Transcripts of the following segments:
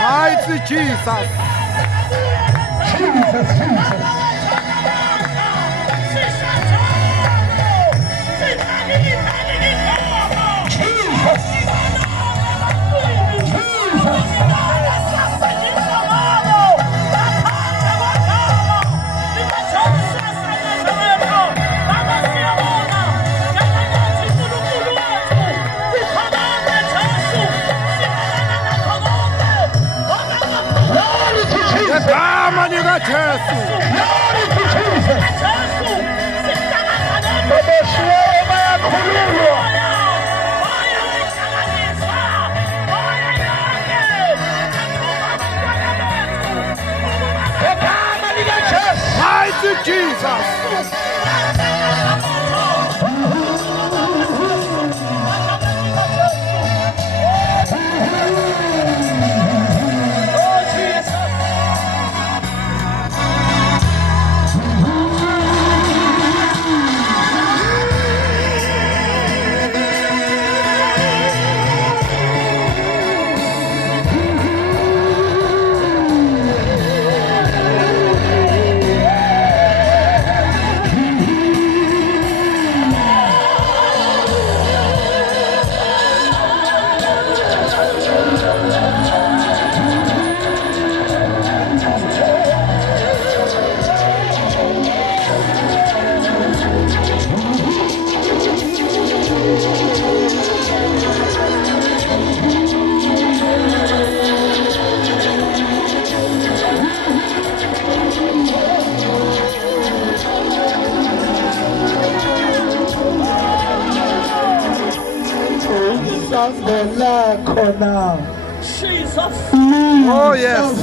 Mighty Jesus. Kama ni la Yesu. Mighty Jesus. Jesus. Oh yes.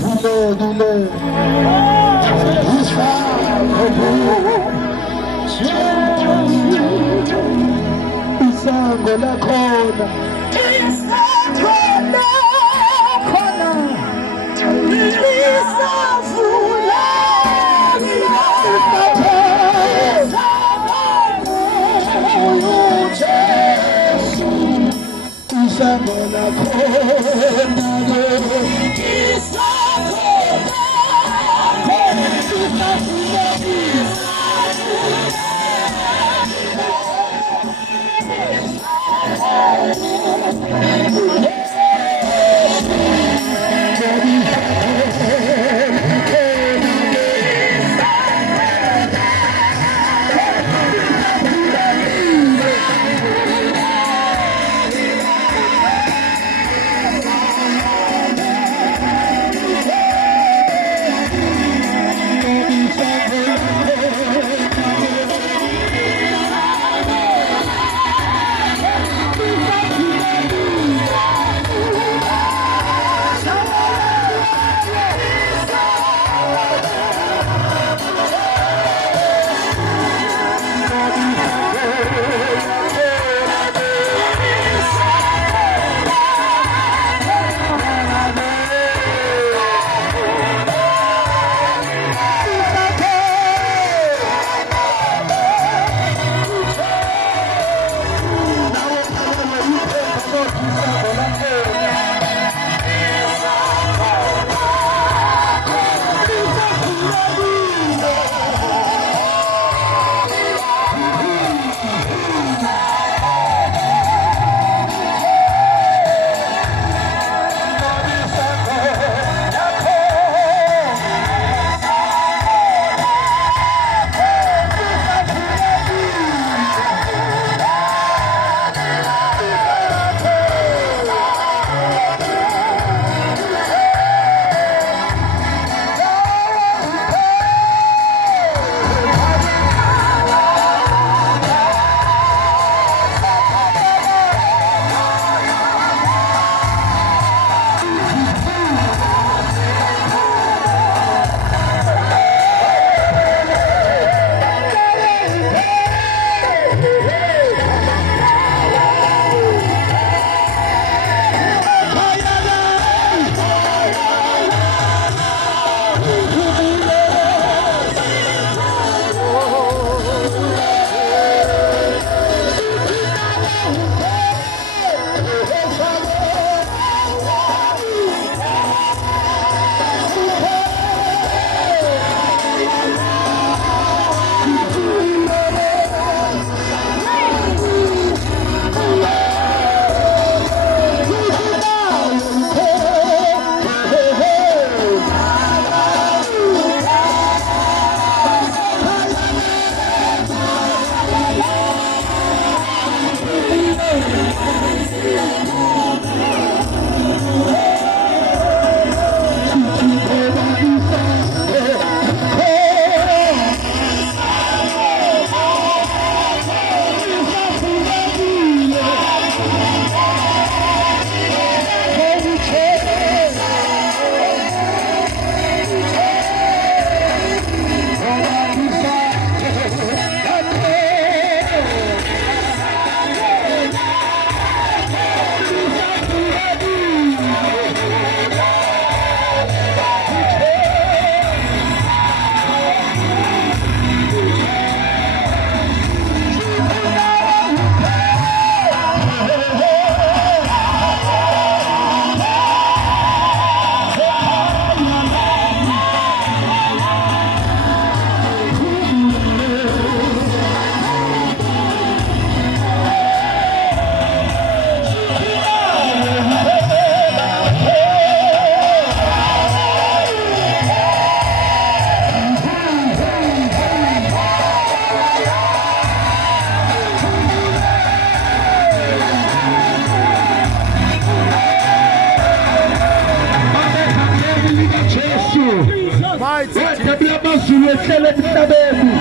Mighty Wathebula amazulu ehlele emhlabeni.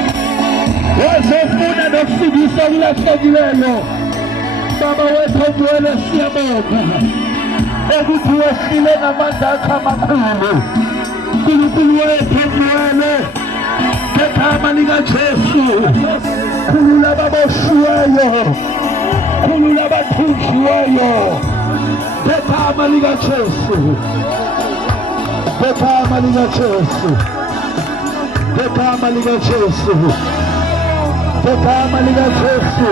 Wazofuna nokufikisa okulahlekileyo. Baba wethu ongcwele siyabonga. Ukuthi wehlile namandla akho amakhulu. Nkulunkulu wethu ongcwele. Ngegama likaJesu. Khulula ababoshiweyo. Khulula abathunjiweyo. Ngegama likaJesu. Ngegama likaJesu. Ngegama likaJesu. Ngegama likaJesu.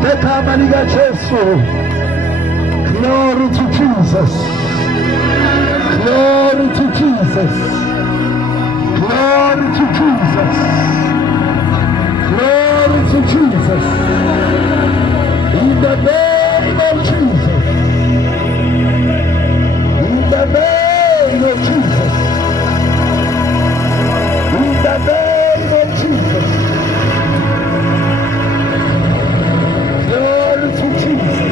Ngegama likaJesu. Glory to Jesus. Glory to Jesus. Glory to Jesus. Glory to Jesus. In the name of Jesus. In the name of Jesus. In the name of Jesus. Glory to Jesus.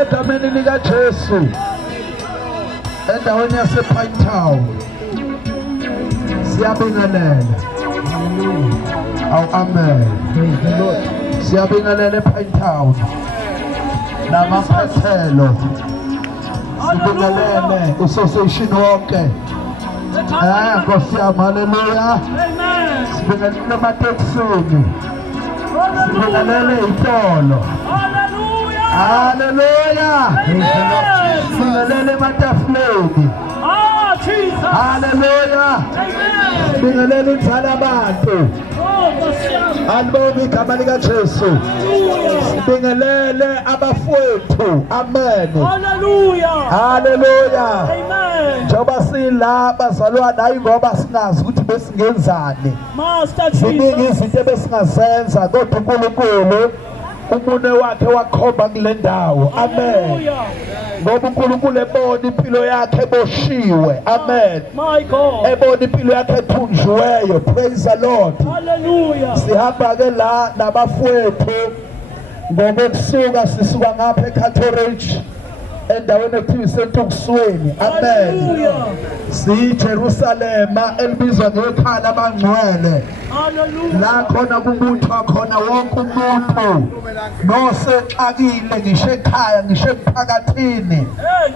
Egameni likaJesu endaweni yasePinetown siyabingelela. Amen. Siyabingelela ePinetown namaphethelo. Sibingelele usosation wonke. Nkosi yami, haleluya. Sibingelele emateksini. Sibingelele itolo. Hallelujah. Sibingelele ematafuleni. Hallelujah. Sibingelele inzala abantu. Alibonge igama likaJesu. Sibingelele abafowethu. Amen. Hallelujah. Hallelujah. Amen. Njoba sila bazalwana hayi ngoba singazi ukuthi besingenzani. Master Ziningi Jesus. izinto ebesingazenza kodwa uNkulunkulu umune wakhe wakhomba kule ndawo. Amen. Ngoba uNkulunkulu ebona impilo yakhe eboshiwe. Amen. My God. Ebona impilo yakhe ethunjiweyo. Praise the Lord. Hallelujah. Sihamba ke la nabafowethu ngokusuka sisuka ngapha eCathoridge endaweni ekuthiwa isentukusweni. Amen. Hallelujah. SiJerusalema elibizwa ngekhaya labangcwele. Hallelujah. La khona kubuthwa khona wonke umuntu nosexakile ngisho ekhaya ngisho emphakathini. Hey,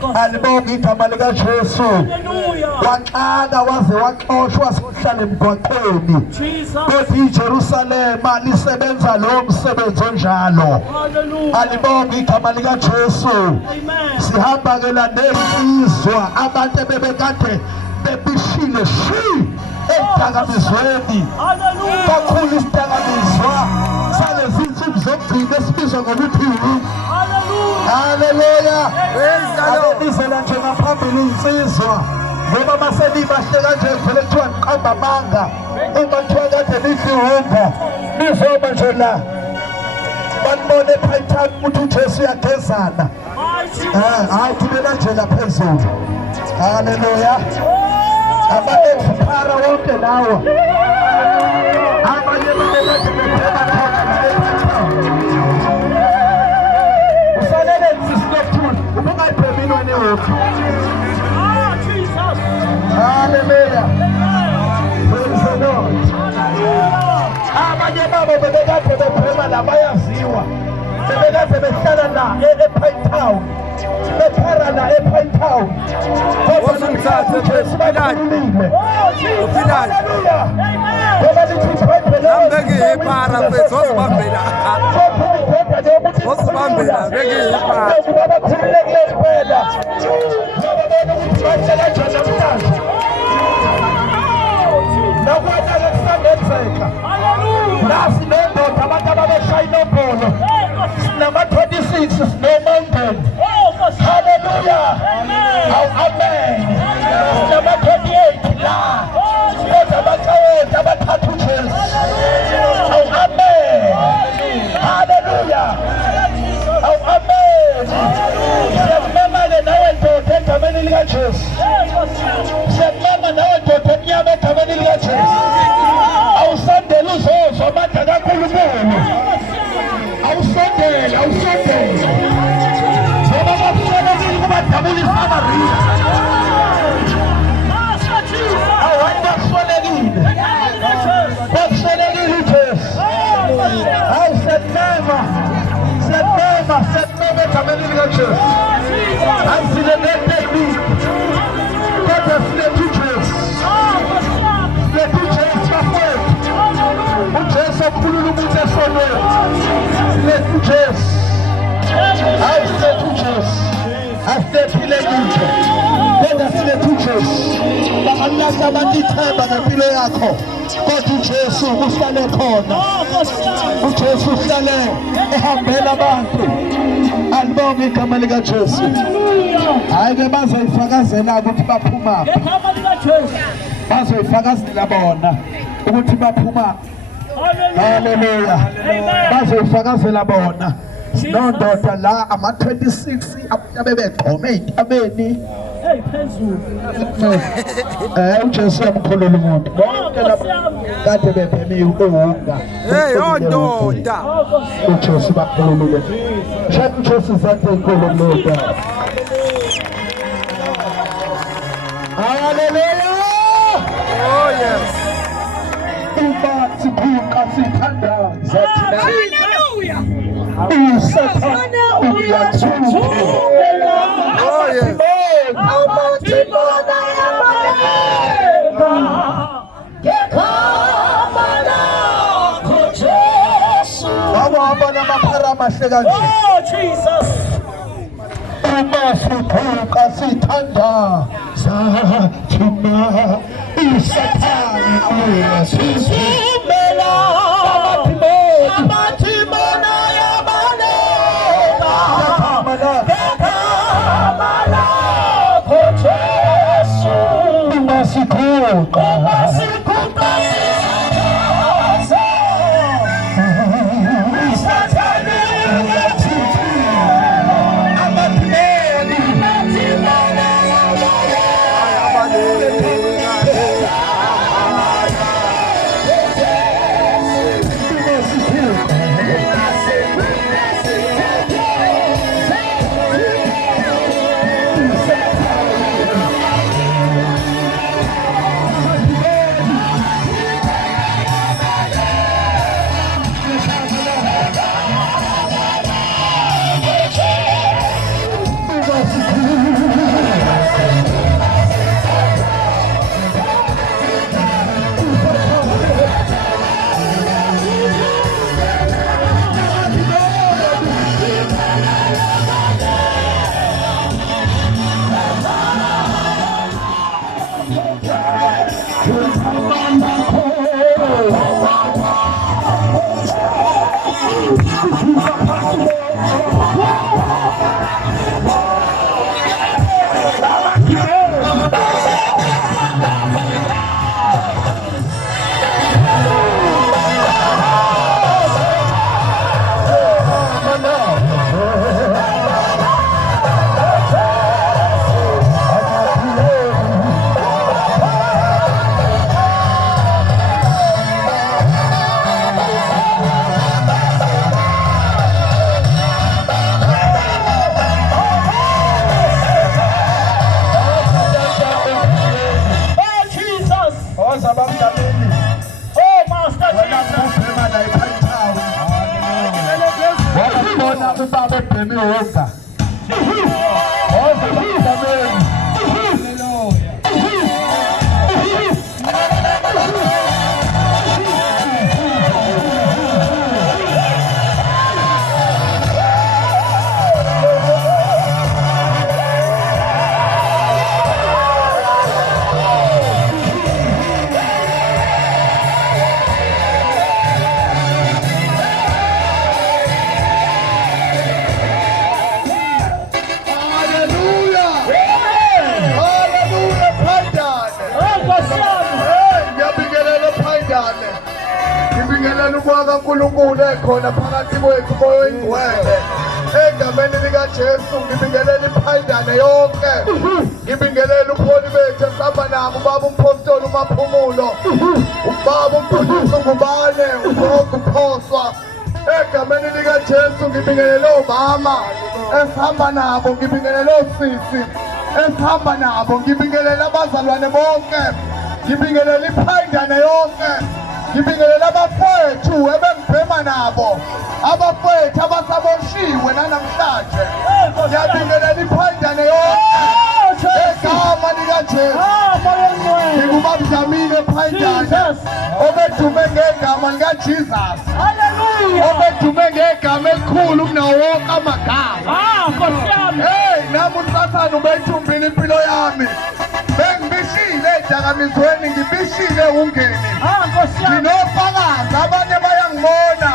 God. Alibonga igama lika Jesu. Hallelujah. Waxaka waze waxoshwa sihlala emgwaqweni. Jesus. Kodwa iJerusalema lisebenza lo msebenzi onjalo. Hallelujah. Alibonga igama lika Jesu. Amen. Sihamba ke la nesizwa abantu bebekade bebishile shi edakamizweni. Hallelujah. Kakhulu isidakamizwa salezi insuku zokugcina esibizwa ngokuthi Hallelujah. haleluya. Praise the Lord. Abenizela nje ngaphambili insizwa ngoba maselibahle kanje vele kuthiwa niqamba amanga. Uma kuthiwa kade nidliwumba nizoba nje la banibone ephayithani ukuthi uJesu uyagezana. My Jesus. Hayi thibela nje la phezulu. Haleluya. Ama-expara wonke lawa abanye babekade bebheka khona la ePhayitown. Ufanele sisinokuthula ubungayibhemini wena ehophi. Ah, Jesus. Haleluya. Praise the Lord. Abanye babo bebekade bebhema la bayaziwa. Bebekade behlala la ePhayitown. Bephara la ePhayitown. Wosumthathe Jesu philani. Uphilani. Nambeke iphara mfethu osibambela. Osibambela beke iphara. Nasi nendoda abantu ababeshaya inombolo. Sinama-26 sinomandeni. Hallelujah. Amen. Sinama-28 la. Kodwa abacawethu abathatha uJesu. Amen. Hallelujah. Amen. Siyakubamba-ke nawe ndoda egameni likaJesu. Siyakubamba nawe ndoda emnyama egameni likaJesu. Awusondele uzozwa amandla kaNkulunkulu. Awusondele, awusondele. Ngoba bakufanele kubadabula iSamaria. Hayi bakufanelekile. Bakufanelekile uJesu. Hayi siyakubamba. Siyakubamba, siyakubamba egameni likaJesu. Hayi sineneteli. Kodwa silethu uJesu. Silethu uJesu bafowethu. uJesu okhulula umuntu esonweni. Silethu uJesu. Hayi silethu uJesu. Asilephile lutho. Kodwa silethu uJesu. Banganika abantu ithemba ngempilo yakho. Kodwa uJesu uhlale khona. uJesu uhlale ehambela abantu. Alibonge igama likaJesu. Hayi ke bazoyifakazela ukuthi baphuma. Igama likaJesu. Bazoyifakazela bona ukuthi baphuma. Haleluya. Bazoyifakazela bona. Nondoda la ama-26 abebegqome ey'ntabeni. Hey, phezulu. uJesu uyamkhulula umuntu. Bonke labo kade bebheme uwunga. Hey, ondoda. uJesu bakhulule. Shaka uJesu zakhe inkulu ndoda. Haleluya. Oh yes. Uma siphuqa sithandaza thina. Hallelujah. uSathane uyathukela. Oh yes. Amathimona yabaleka. Ngegama lakho Jesu. Wawahamba namaphara amahle kanje. Oh, Jesus. Uma siphuqa sithandaza thina. uSathane Thumela. Amathimona yabaleka. Ngegama lakho Jesu. Uma siphuqa Masikuqa sithandaza. Isathane uNkulunkulu ekhona phakathi kwethu moya oyingcwele egameni likaJesu ngibingelela iphayindane yonke ngibingelela ubuholi bethu esihamba nabo ubaba umpostoli uMaphumulo ubaba uMfundisi uNgubane uGogo uPhoswa egameni likaJesu ngibingelela omama esihamba nabo ngibingelela osisi esihamba nabo ngibingelela abazalwane bonke ngibingelela iphayindane yonke ngibingelela abafowethu ebengibhema nabo abafowethu abasaboshiwe nanamhlanje ngiyabingelela iphayindane yonke egama likaJesu ngingubabudlamini ephayindane obedume ngegama likaJesus obedume ngegama elikhulu kunawo wonke amagama nami usathane ubeyithumbile impilo yami bengibishile edakamizweni ngibishile ungeni nginofakazi abanye bayangibona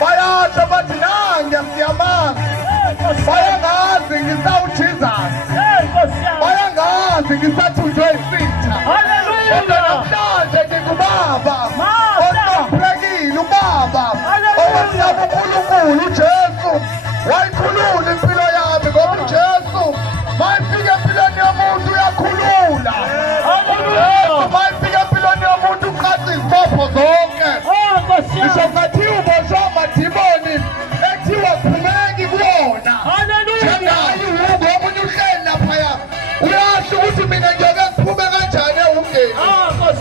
bayasho bathi ngiyamazi bayangazi ngisawuJesus bayangazi ngisathunjwe isitha namhlanje ngingubaba ohloniphekile ubaba owesaba uNkulunkulu uJesu wayikhulula impilo yami ngoba uJesu mayifika empilweni yomuntu uyakhulula mayifika empilweni yomuntu uqaqa izibopho zonke ngisho ngathiwa uboshwe amadimoni ethiwa phumeki kuyona njengayo ihubo omunye uhleli laphaya uyasho ukuthi mina ngiyoke ngiphume kanjani ewungeni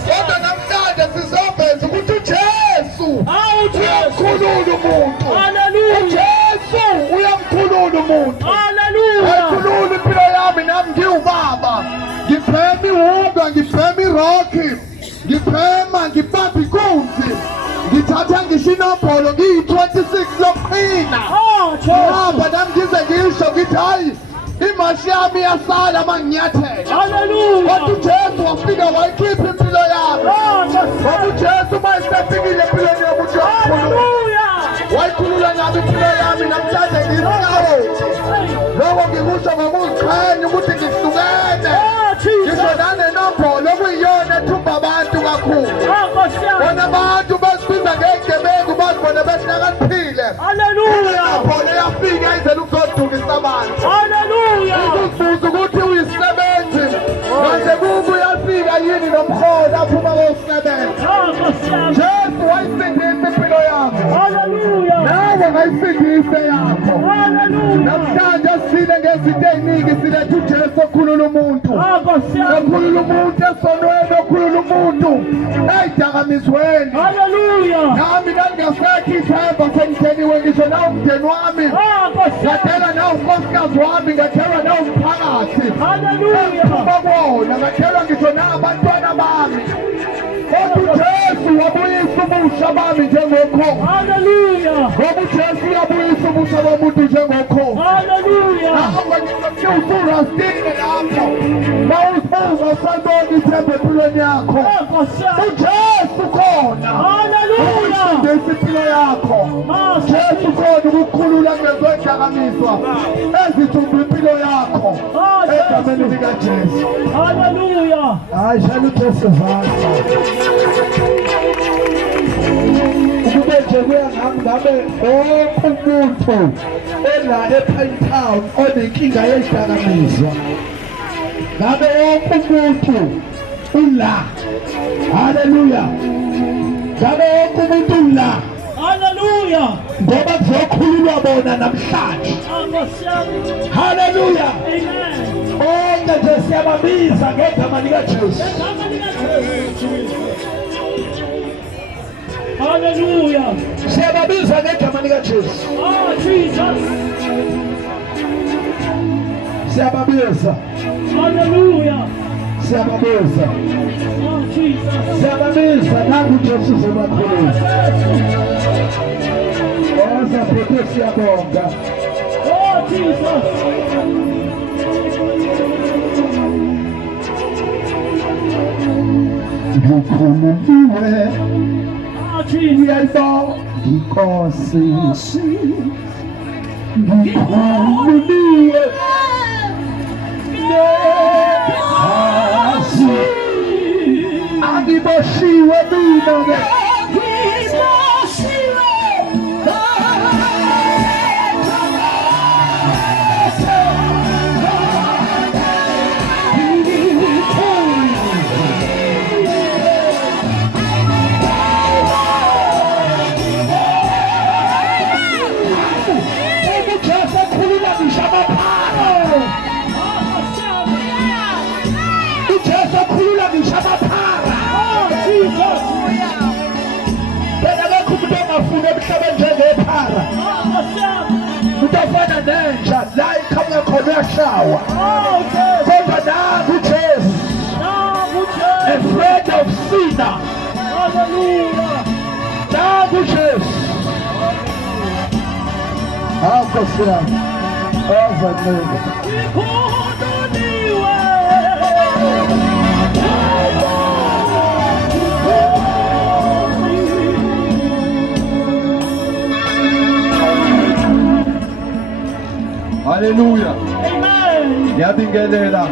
kodwa namhlanje sizombeza ukuthi uJesu uyamkhulula umuntu uJesu uyamkhulula umuntu wayikhulula impilo yami nami ngiwubaba ngiphema iwunga ngiphema irokhi ngiphema ngibamba inkunzi ngithatha ngisho inombolo ngiyi-26 lokuqina hamba nami ngize ngisho ngithi hayi imashi yami iyasala uma nginyathela kodwa uJesu wafika wayikhipha impilo yami ngoba uJesu uma esefikile empilweni yomuntu wayikhulula nami impilo yami namhlanje ngiyisikawo lokho ngikusho ngoba uziqhenya ukuthi ngihlukene ngisho nanenombolo okuyiyona ethumba abantu kakhulu bona abantu besibiza ngey'gebengu bazibone behlakaniphile inombolo yafika izela ukuzodukisa abantu ukuzibuza ukuthi uyisebenzi manje kubo uyafika yini nomholo aphuma kosebenza Jesu wayisindisa impilo yakho nawe ngayisindise yakho namhlanje sile ngezinto ey'ningi siletha uJesu okhulula umuntu okhulula umuntu esonweni okhulula umuntu ey'dakamizweni nami ndangingasekho ithemba sengitheniwe ngisho nawo umndeni wami ngathelwa nawo unkosikazi wami ngathelwa nawo umphakathi engiphuma kuwona ngathelwa ngisho nabantwana bami kodwa uJesu wabuyisa ubusha bami njengokhona ngoba uJesu uyabuyisa ubusha umuntu njengokho. Hallelujah. Nawe usurastile lapho. Mawusibuza sanoni ithemba empilweni yakho. uJesu khona. Hallelujah. Ufundisa impilo yakho. Jesu khona ukukhulula ngezodakamizwa ezithumba impilo yakho. Egameni likaJesu. Hallelujah. Hayi shall uthesezana. Ukube nje kuyangami ngabe umuntu ela ePine Town onenkinga yezidakamizwa. Ngabe umuntu ula. Hallelujah. Ngabe umuntu ula. Hallelujah. Ngoba kuzokhululwa bona namhlanje. Hallelujah. Amen. Bonke nje siyababiza ngegama likaJesu. Hallelujah. Siyababiza ngegama likaJesu. Oh, Jesus. Siyababiza. Hallelujah. Siyababiza. Oh, Jesus. Siyababiza nangu uJesu sebakhulula. Oza phethe siyabonga. Oh, Jesus. Ngikhululiwe. Oh, Jesus. Ngiyayibonga inkosi. Ngikhululiwe. Ngekhasi. Angiboshiwe mina-ke. Utafana nenja la ikhanya khona uyashawa. Kodwa nangu uJesu, a friend of sinner. Hallelujah. Nangu uJesu. Nkosi yami, oza nene. Hallelujah. Amen. Ngiyabingelela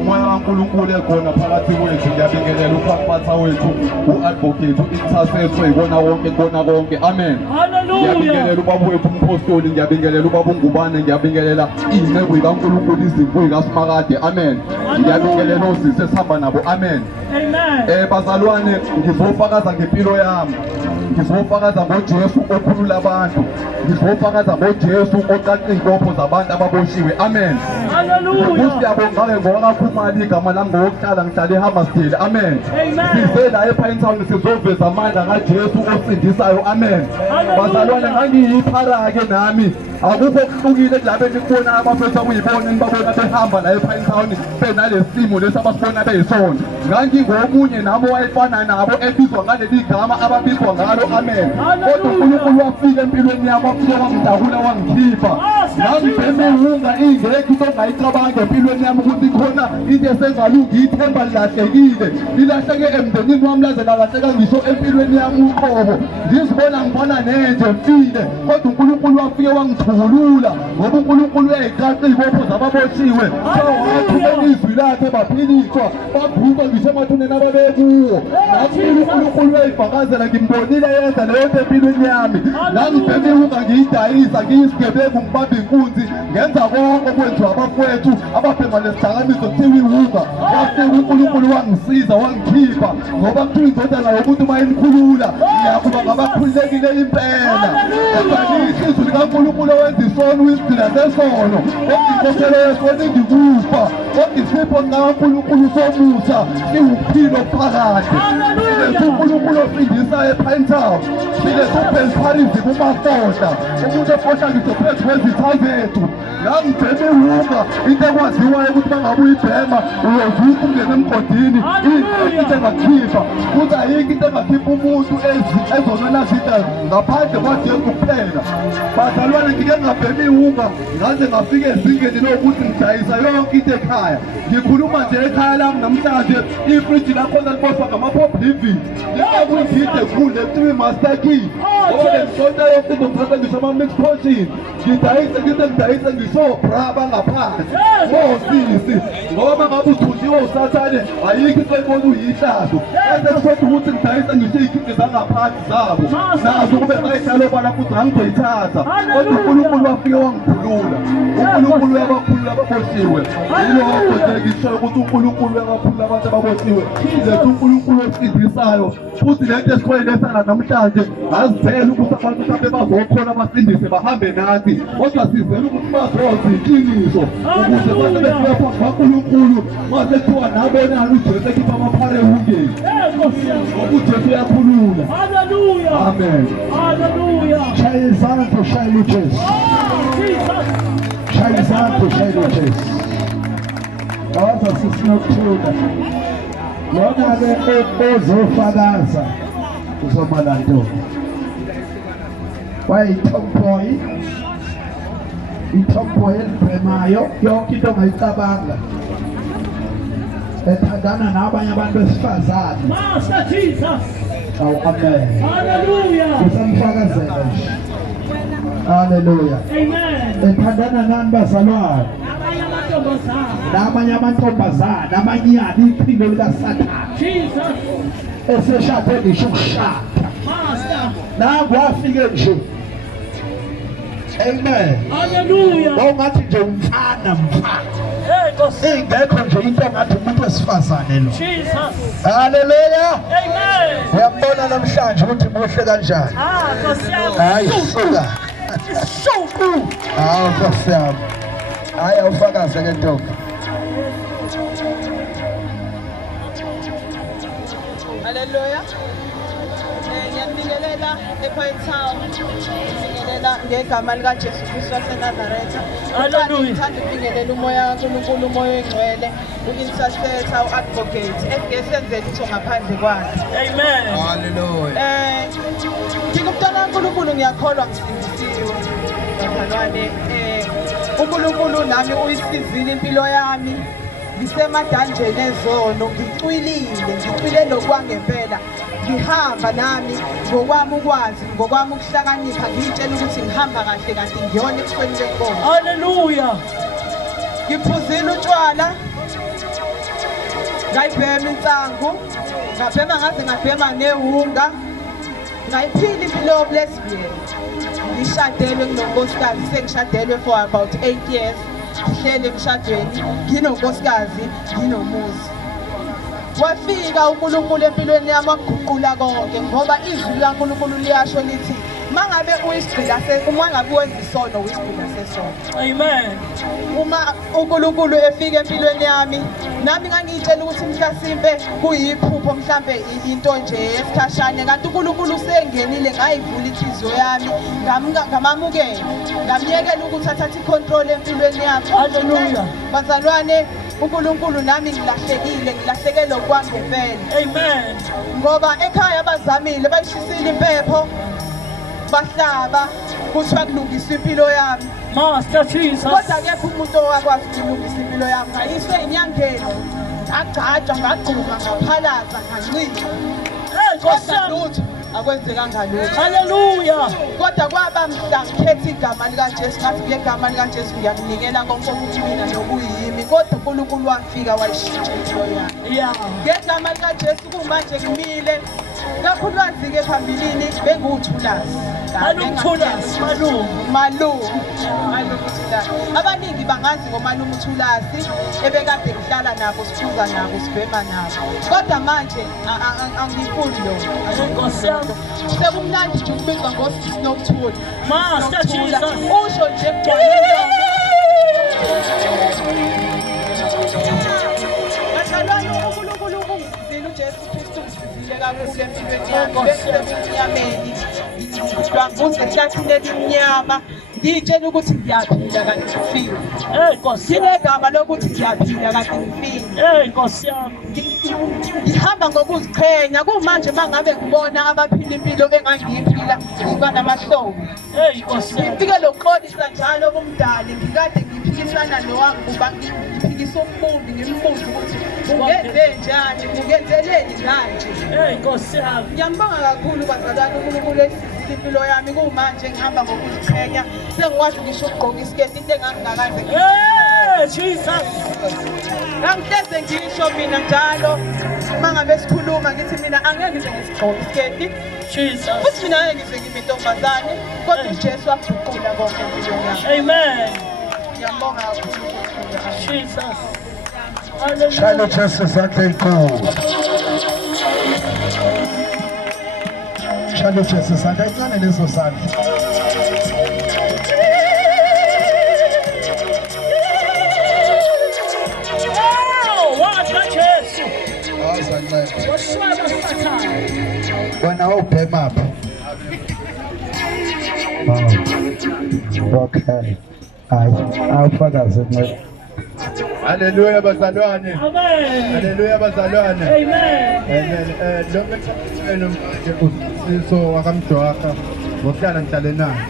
umoya kaNkulunkulu ekhona phakathi kwethu. Ngiyabingelela uProfesa wethu, uadvocate, uintercessor, ikona wonke kona konke. Amen. Hallelujah. Ngiyabingelela ubaba wethu umpostoli, ngiyabingelela ubaba uNgubane, ngiyabingelela inceku kaNkulunkulu izimbuyi kaSimakade. Amen. Ngiyabingelela osisi esihamba nabo. Amen. Amen. Bazalwane, ngizofakaza ngempilo yami. Ngizofakaza ngoJesu okhulula abantu. Ngizofakaza ngoJesu oqaqa izibopho zabantu ababoshiwe. Amen. Hallelujah. Siyabonga ngoba kakhumali igama lami ngokuhlala ngihlale eHammersdale. Amen. Amen. Size la ePine Town sizoveza amandla kaJesu osindisayo. Amen. Bazalwane, ngangiyiphara-ke nami. Akukho okuhlukile kulabeni kubona abafethu akuyibona engibabona behamba la ePine Town benalesimo lesi abasibona beyisona. Ngangingomunye nami owayefana nabo ebizwa ngaleli gama ababizwa ngalo. Amen. Kodwa uNkulunkulu wafika empilweni yami wafika wangidakula wangikhipha. Ngangibhemehunga ingekho into ongayicabanga empilweni yami ukuthi khona into esengalungi, ithemba lilahlekile. Lilahleke emndenini wami laze lalahleka ngisho empilweni yami uqobo. Ngizibona nenje mfile. Kodwa uNkulunkulu wafike wangithulula ngoba uNkulunkulu uyayiqaqa izibopho zababoshiwe. Wathumela izwi lakhe baphiliswa babhubha ngisho emathuneni ababekuwo. uNkulunkulu uyayifakazela, ngimbonile yenza leyo nto empilweni yami. Ngangibhemehunga ngiyidayisa, ngiyisigebengu, ngibamba inkunzi, ngenza konke okwenziwa abafowethu ababhema lesidakamizwa kuthiwa iwunga. Wafika uNkulunkulu wangisiza wangikhipha ngoba kuthiwa indodana yomuntu uma inikhulula ngiyakuba ngabakhululekile impela. Ebhalisa izwi likaNkulunkulu owenza isono uyisigcina sesono, ongikhokhele esona ngikufa, ongisipho ngikaNkulunkulu somusa siwuphilo phakathi. uNkulunkulu osindisayo ePine Town, silethe uPelparism uMafohla, umuntu efohla ngisho phezu kwezitha zethu. Ngangibhemehunga into ekwaziwayo ukuthi mangabe uyibhema uyovuka ungene emgodini, into engakhipha kuthi ayikho into engakhipha umuntu ezonona zida ngaphandle kwaJesu kuphela. Bazalwane, Ngiyakhumbula ngike ngabhemi iwunga ngaze ngafika ezingeni lokuthi ngidayisa yonke into ekhaya. Ngikhuluma nje ekhaya lami namhlanje ifriji lakhona liboswa ngama-pop living. Ngiyakuyide kule kuthiwa i-master key. Ngoba ngishonta yonke into ngithatha ngisho ama-mix portion. Ngidayise ngisho bra bangaphansi. Osisi. Ngoba ngabe uthunjiwe usathane ayikho isayibona uyihlazo. Bese kusothi ukuthi ngidayise ngisho iy'khindi zangaphansi zabo. Nazo kube sayishalo bala futhi angizoyithatha. Kodwa uNkulunkulu wafike wangikhulula. uNkulunkulu uyabakhulula ababoshiwe. Yilokho nje ngisho ukuthi uNkulunkulu uyabakhulula abantu ababoshiwe. Lethu uNkulunkulu osindisayo. Futhi lento esikhoyile esana namhlanje azizele ukuthi abantu mhlawumbe bazokhona abasindise bahambe nathi. Kodwa sizele ukuthi bazozwa iqiniso ukuze babe befika phambi kaNkulunkulu mase kuthiwa nabonani uJesu ekhipha amaphara ewungeni. Ngoba uJesu uyakhulula. Hallelujah. Amen. Hallelujah. Shaya izandla, shaya uJesu. Jesus. Shaya izandla, shaya uJesu. Waza sisinokuthula. Lona-ke ozofakaza uzoba lantombi. Wayeyi-tomboy. I-tomboy elibhemayo yonke into ongayicabanga. Ethandana nabanye abantu besifazane. Master Jesus. Awu amen. Hallelujah. Usamfakazela nje. Hallelujah. Amen. Ethandana nani bazalwane? Namanye amantombazane amanyana iphilo likaSathane. Jesus. Eseshade ngisho ukushada. Master. Nangu afike nje. Amen. Hallelujah. Bawungathi nje umfana. Hey, Nkosi. Ingekho nje into ngathi umuntu wesifazane lo. Jesus. Hallelujah. Amen. Uyambona namhlanje ukuthi muhle kanjani? Nkosi yami. Hayi suka. Shouku. Nkosi yami. Hayi awufakaze ke ntombi. Hallelujah. Ngiyabingelela ePoint Town. Ngibingelela ngegama lika Jesu Kristu waseNazaretha. Hallelujah. Ngithanda ukubingelela umoya kaNkulunkulu, umoya oyingcwele, u-intercessor, u-advocate, esenzele itho ngaphandle kwakhe. Amen. Hallelujah. Ngingumntwana kaNkulunkulu, ngiyakholwa ngisindisiwe. Bazalwane, uNkulunkulu nami uyisizile impilo yami. Ngisemadanjeni ezono, ngicwile nokwangempela. Ngihamba nami ngokwami ukwazi, ngokwami ukuhlakanipha, ngitshela ukuthi ngihamba kahle kanti ngiyona ebusweni benkomo. Hallelujah. Ngiphuzile utshwala, ngayibhema insangu, ngabhema ngaze ngabhema newunga, ngayiphila impilo yobulesbian. Ngishadelwe kunonkosikazi, sengishadelwe for about 8 years. Sihlele emshadweni, nginonkosikazi, nginomuzi. Wafika uNkulunkulu empilweni yami waguqula konke ngoba izwi laNkulunkulu liyasho lithi mangabe uyisigcila uma ngabe wenza isono uyisigcila sesono. Amen. Uma uNkulunkulu efika empilweni yami nami ngangitshela ukuthi mhlasimpe kuyiphupho mhlambe into nje esikhashane kanti uNkulunkulu usengenile ngayivula inhliziyo yami ngamamukela ngamyekela ukuthi athathe icontrol empilweni yami. Hallelujah. Bazalwane, uNkulunkulu nami ngilahlekelwe kwangempela. Amen. Ngoba ekhaya abazamile bayishisile impepho bahlaba kuthiwa kulungisa impilo yami. Master Jesus. Kodwa akekho umuntu owakwazi ukulungisa impilo yami. Ngayiswe enyangeni, ngagcatshwa, ngagquma, ngaphalaza, ngancika. Hey, Nkosi Kodwa yami. lutho akwenzekanga lutho. Hallelujah. Kodwa kwaba mhla ngikhetha igama likaJesu ngathi kule gama likaJesu ngiyakunikela konke ukuthi mina nokuyimi. Kodwa uNkulunkulu wafika wayishintsha impilo yami. Yeah. Ngegama likaJesu kumanje ngimile. Kakhulukazi-ke phambilini benguthulazi. Malumthulazi, Malume uthulazi. Abaningi bangazi ngomalume uthulazi ebekade ngihlala nabo, siphuza nabo, sibhema nabo. Kodwa manje angifuni lo. Nkosi yami. Sekumnandi nje ukubizwa ngosisi Nokuthula. Master Jesus. Usho nje bazalwane, uNkulunkulu ungizile, uJesu Kristu ungizile kakhulu empilweni yami. Besemnyameni ngikuze ehlathini elimnyama ngitshela ukuthi ngiyaphila kanti ngifile. Hey, Nkosi yami. Sinegama lokuthi ngiyaphila kanti ngifile. Hey, Nkosi yami. ngihamba ngokuziqhenya kumanje mangabe ngibona abaphila impilo engangiyiphila ngiba namahlobo. Hey Nkosi yami. Ngifike lokuxolisa njalo kumdali ngikade ngiphikisana nowami kuba ngiphikisa umuntu ngimbuza ukuthi ungenze njani ungenzeleni manje. Hey Nkosi yami. Ngiyambonga kakhulu bazalwane uNkulunkulu esizile impilo yami kumanje ngihamba ngokuziqhenya sengikwazi ngisho ukugqoka isiketi into engangingakaze. Hey Jesus. Angihleze ngisho mina njalo mangabe sikhuluma ngithi mina angeke ngize ngisigqoke isiketi. Jesus. Futhi mina angeke ngize ngibe intombazane kodwa uJesu waguqula konke empilweni yami. Amen. Ngiyambonga kakhulu. Jesus. Shalo Jesu sakhe inkulu. Shalo Jesu sakhe incane leso sakhe. Oh, wathi Jesu. Awuzanceda. Washwaba Sathane. Wena ubhema phi? Okay. Awufakaze nceda. Haleluya bazalwane. Amen. Haleluya bazalwane. Amen. Lo mthethweni manje usizo wakamjwaka ngokuhlala ngihlale naye.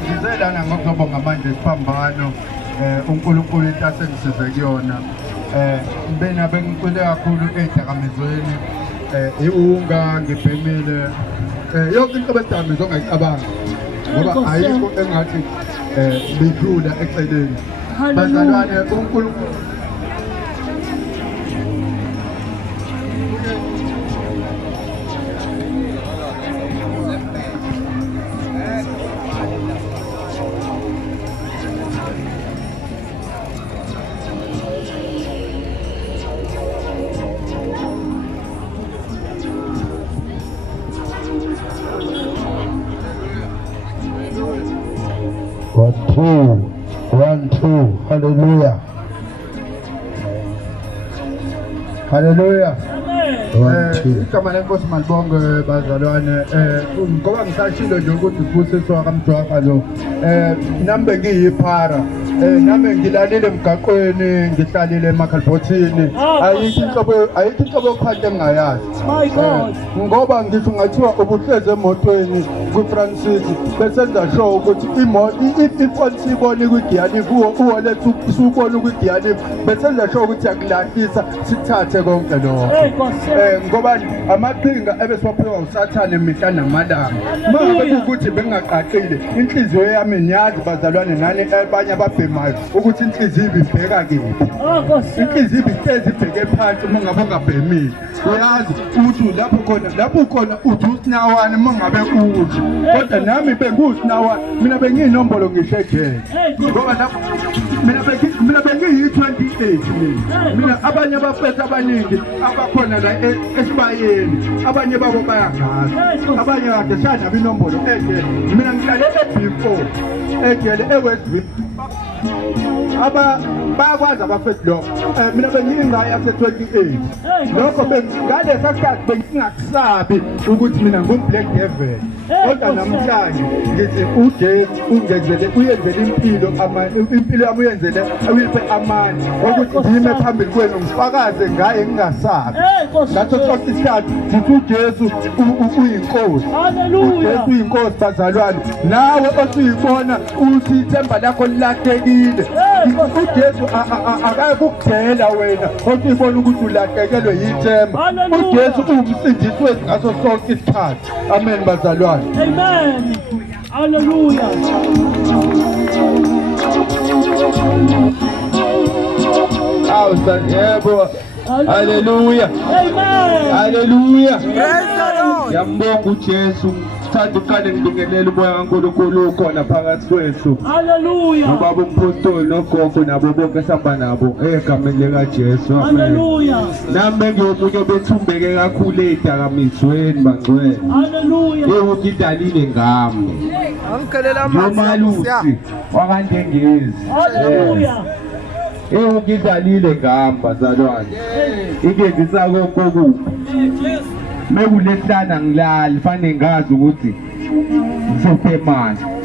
Ngize lana ngokuzobonga manje isiphambano uNkulunkulu into asengisize kuyona. Bena bengicule kakhulu edakamizweni. Iunga ngibhemile. Yonke into bedakamizwa ongayicabanga. Ngoba ayikho engathi bidlula eceleni. Bazalwane uNkulunkulu One, two, hallelujah. Hallelujah. igama lenkosi malibonge bazalwane ngoba ngisashilo nje ukuthi ubusiso wakamjwaka lo nami bengiyiphara nami ngilalile emgaqweni ngihlalile emakhalibhothini ayikho inhlobo yokuphatha engingayazi My God. ngoba ngisho ngathiwa ubuhlezi emotweni kwiFrancis besenza show ukuthi imoto ifonsi ibone kwigiyani uwolethu usubona kwigiyani besenza show ukuthi yakulahlisa sithathe konke lokho Hey Nkosi. ngoba amaqhinga ebesiwaphiwa usathane mihla namalanga mangabe ukuthi bengaqaqile inhliziyo yami niyazi bazalwane nani abanye ababhemayo ukuthi inhliziyo ibibheka kephi Oh Nkosi. inhliziyo ibihlezi ibheke phansi mangabe ungabhemile uyazi uthi lapho khona uthi usinawane mangabe uthi kodwa nami bengusinawane mina bengiyinombolo ngisho ejele ngoba lapho mina bengiyi-28 mina abanye abafethu abaningi abakhona la esibayeni abanye babo bayangazi abanye kade sanabo inombolo ejele mina ngihlale e-B4 ejele e-Westville bayakwazi abafethu lokho mina bengiyingane yase-28 lokho ngalesa sikhathi bengingakusabi ukuthi mina ngum-black devil kodwa namhlanje ngithi uJesu uyenzele impilo yami uyiphe amandla ukuthi ngime phambili kwenu ngifakaze ngaye ngingasabi ngaso sonke isikhathi ngithi uJesu uyinkosi uJesu uyinkosi bazalwane nawe osuyibona ukuthi ithemba lakho lilahlekile uJesu akayikukudela wena osuyibona ukuthi ulahlekelwe yithemba uJesu uwumsindisi wethu ngaso sonke isikhathi amen bazalwane Amen. Hallelujah. Yebo. Hallelujah. Amen. Hallelujah. Praise the Lord. Yambonga uJesu. Sithanda uqale ngibingelela umoya kaNkulunkulu ukhona phakathi kwethu. Hallelujah. Ubaba umpostoli nogogo nabo bonke esihamba nabo egameni likaJesu. Amen. Hallelujah. Nami bengiyomunye bethumbeke kakhulu edakamizweni bangcwele. Hallelujah. Ukuthi idalile ngami. Angikelela amanzi. Nomalusi wakandengezi. Hallelujah. Ngidalile ngami bazalwane. Ike ngisako kokuphi. Mekulehlana ngilali fanele ngazi ukuthi ngizophe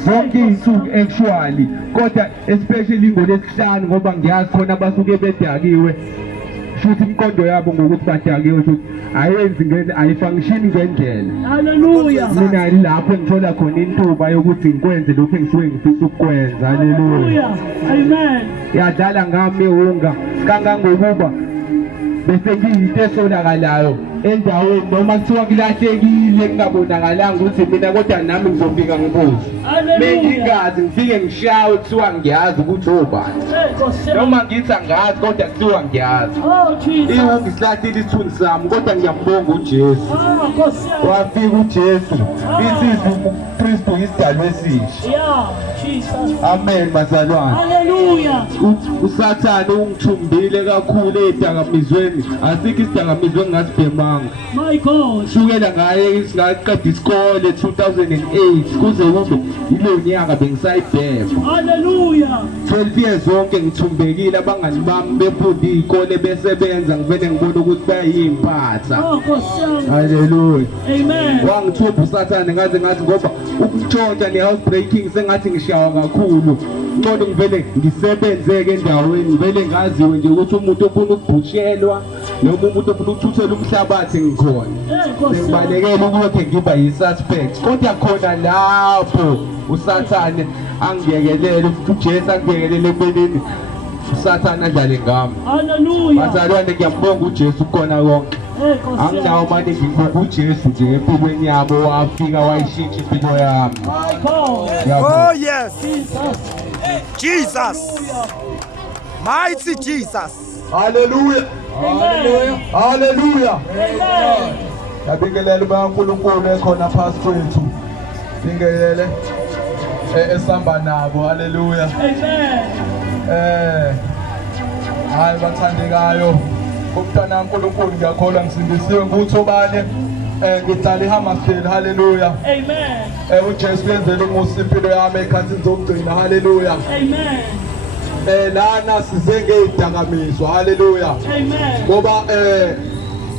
zonke izinsuku actually kodwa especially ngolesihlanu ngoba ngiyazi khona basuke bedakiwe shuthi imkondo yabo ngokuthi badakiwe shuthi ayenzi ayifunctioni ngendlela. Hallelujah. Mina lapho ngithola khona intuba yokuthi ngikwenze lokho engisuke ngifisa ukukwenza. Haleluya. Amen. Yadlala ngami ihunga kangangokuba bese ngiyinto esolakalayo endaweni noma kuthiwa ngilahlekile kungabonakalanga ukuthi mina kodwa nami ngizofika ngibuze. Bengingazi ngifike ngishawe kuthiwa ngiyazi ukuthi obani. Noma ngithi angazi kodwa kuthiwa ngiyazi. Oh Jesus. Ihunga isilahlile isithunzi sami kodwa ngiyambonga uJesu. Wafika uJesu. Isizi uKristu isidalwa esisha. Yeah, Jesus. Amen bazalwane. Hallelujah. uSathane ungithumbile kakhulu edakamizweni asikho isidakamizwe engasibhemanga My God. shukela ngaye singaqeda isikole 2008 kuze kube ilo nyaka bengisayibhema. Hallelujah. 12 years zonke ngithumbekile abangani bami befunda izikole besebenza ngivele ngibona ukuthi bayimpatha. Oh, Nkosi. Hallelujah. Amen. Wangithupha uSathane ngaze ngathi ngoba ukutshontsha ne-house breaking sengathi ngishawa kakhulu ngcono ngivele ngisebenzeke endaweni ngivele ngaziwe nje ukuthi umuntu ofuna ukubhushelwa noma umuntu ofuna ukuthuthela umhlabathi ngikhona. Sengibalekele ukuthi ngiba yi-suspect kodwa khona lapho uSathane angiyekelele uJesu angiyekelele ekubeni uSathane adlale ngami. Hallelujah. Bazalwane ngiyambonga uJesu khona konke. Anginawo manje ngibonga uJesu nje empilweni yabo wafika wayishintsha impilo yami. Oh yes. Jesus. Mighty Jesus. Hallelujah. Hallelujah. Hallelujah. Amen. Yabingelela uNkulunkulu ekhona phakathi kwethu. Bingelele esamba nabo. Hallelujah. Amen. Hayi bathandekayo. Umntana kaNkulunkulu ngiyakholwa ngisindisiwe nguThobane. Ngihlala eHammersdale. Hallelujah. Amen. uJesu wenzele umusa impilo yami ekhathini zokugcina. Hallelujah. Amen. Lana size ngezidakamizwa. Hallelujah. Amen. Ngoba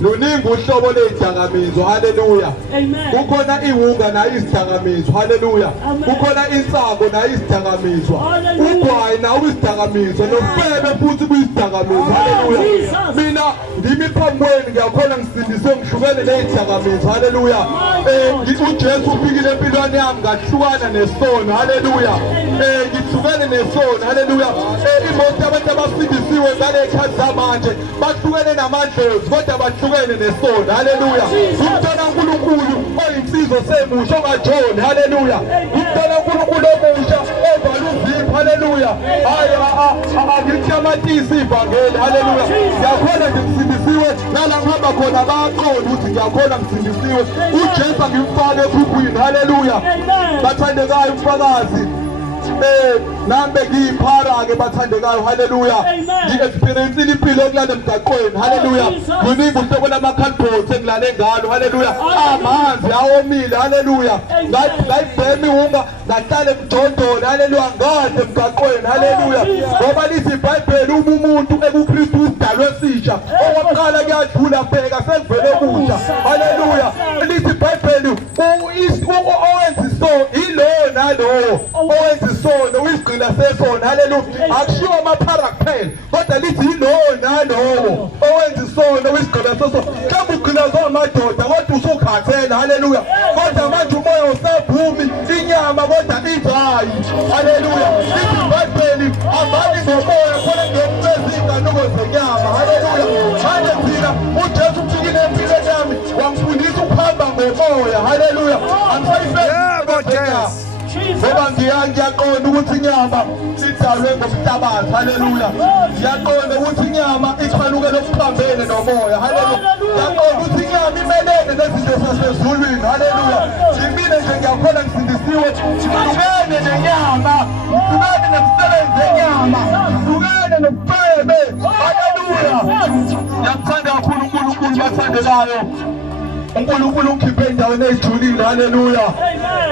luningi uhlobo lezidakamizwa. Hallelujah. Amen. Kukhona ihunga nayo isidakamizwa. Hallelujah. Kukhona insango nayo isidakamizwa. Ugwayi nawo isidakamizwa. Nofebe futhi kuyisidakamizwa. Hallelujah. Mina ngimi phambi kwenu ngiyakholwa ngisindiswe ngishukele lezidakamizwa. Hallelujah. uJesu ufikile empilweni yami ngahlukana nesono. Hallelujah. Ngithukene nesono. Hallelujah. Imoto abantu abasindisiwe ngale khathi zamanje bahlukene namadlozi kodwa bahlukene nesono. Hallelujah. Umntwana kaNkulunkulu oyinsizwa semusha ongaJoni. Hallelujah. Umntwana kaNkulunkulu omusha ovala uzipho. Hallelujah. Hayi angithamatisi ivangeli. Hallelujah. Ngiyakholwa ngisindisiwe nala ngihamba khona bayaqonda ukuthi ngiyakholwa ngisindisiwe. uJesu angimfake ephuphwini. Hallelujah. Bathandekayo umfakazi. Nambe ngiyiphara-ke bathandekayo. Hallelujah. Ngi-experience-ile impilo yokulala emgaqweni. Hallelujah. Luningi uhlobo lama-cardboards engilale ngalo. Hallelujah. Amanzi awomile. Hallelujah. Ngayibhema ihunga ngahlala emjondolo. Hallelujah. Ngadle emgaqweni. Hallelujah. Ngoba lithi iBhayibheli uma umuntu ekuKristu isidalwa esisha okokuqala kuyadlula bheka sekuvele okusha. Hallelujah. Lithi iBhayibheli owenza isono ilowo nalowo owenza isono uyisigqila sesono. Hallelujah. Akushiwo amaphara kuphela kodwa lithi yilowo nalowo owenza isono uyisigqila sesono. Mhlawumbe ugqilazwa amadoda kodwa usukhathele. Hallelujah. Kodwa manje umoya usavumi inyama kodwa ithi hayi. Hallelujah. Lithi iBhayibheli abani ngomoya khona ngezinganuko zenyama. Hallelujah. Manje thina uJesu ufikile empilweni yami wangifundisa ukuhamba ngomoya. Hallelujah. Yebo Jesu. Ngoba ngiyaqonda ukuthi inyama idalwe ngomhlabathi. Hallelujah. Ngiyaqonda ukuthi inyama ichaluke lokuphambene nomoya. Hallelujah. Ngiyaqonda ukuthi inyama imelene nezinto zasezulwini. Hallelujah. Mina nje ngiyakholwa ngisindisiwe. Hlukene nenyama, hlukene nemsebenzi yenyama, hlukene nobubebe. Hallelujah. Ngiyakuthanda kakhulu uNkulunkulu bathandekayo. uNkulunkulu ungikhiphe endaweni ezijulile. Hallelujah.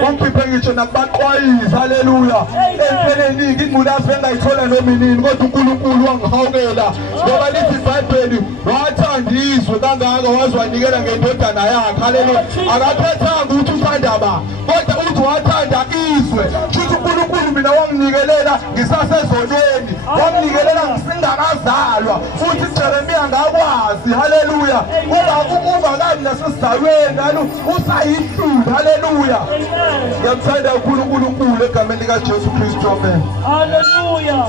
Ungikhiphe ngisho nakubaqwayiza. Hallelujah. Empeleni ingculazi bengayithola noma inini kodwa uNkulunkulu wangihawukela ngoba lithi iBhayibheli wathanda izwe kangaka waze wanikela ngendodana yakhe. Hallelujah. Akakhethanga ukuthi uthanda ba kodwa futhi wathanda izwe futhi uNkulunkulu mina wanginikelela ngisasezonweni wanginikelela ngisingakazalwa futhi Jeremiya ngakwazi haleluya ungakabi nasesizalweni alo usayihlula haleluya ngiyamthanda kakhulu uNkulunkulu egameni lika Jesu Kristu amen Hallelujah.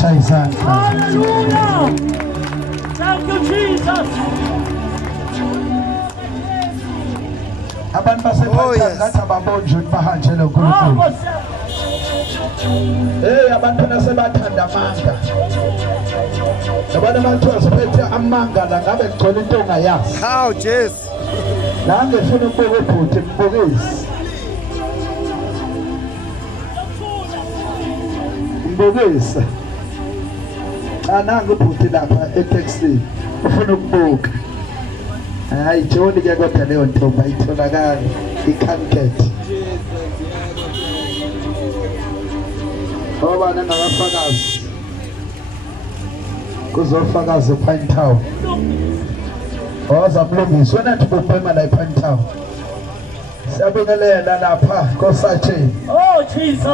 Chayisana Hallelujah. Thank you, Jesus. abantu basePathana ngathi ababonje bahanjele uNkulunkulu abantu nasebathanda amanga abantu abathiwa siphethe amanga la ngabe kugcwele into ongayazi How, Jesu. la ngifuna ukubuka ibhuti mbukisi mbukisa ananga ibhuti lapha eTexas ufuna ukubuka hayi Joni ke kodwa leyo ntombi ayitholakala iCanket ngoba nangabafakazi kuzofakaza ePine Town ozamlungisa wena nje ubhema la ePine Town siyabingelela lapha kosatheni Oh, Jesus.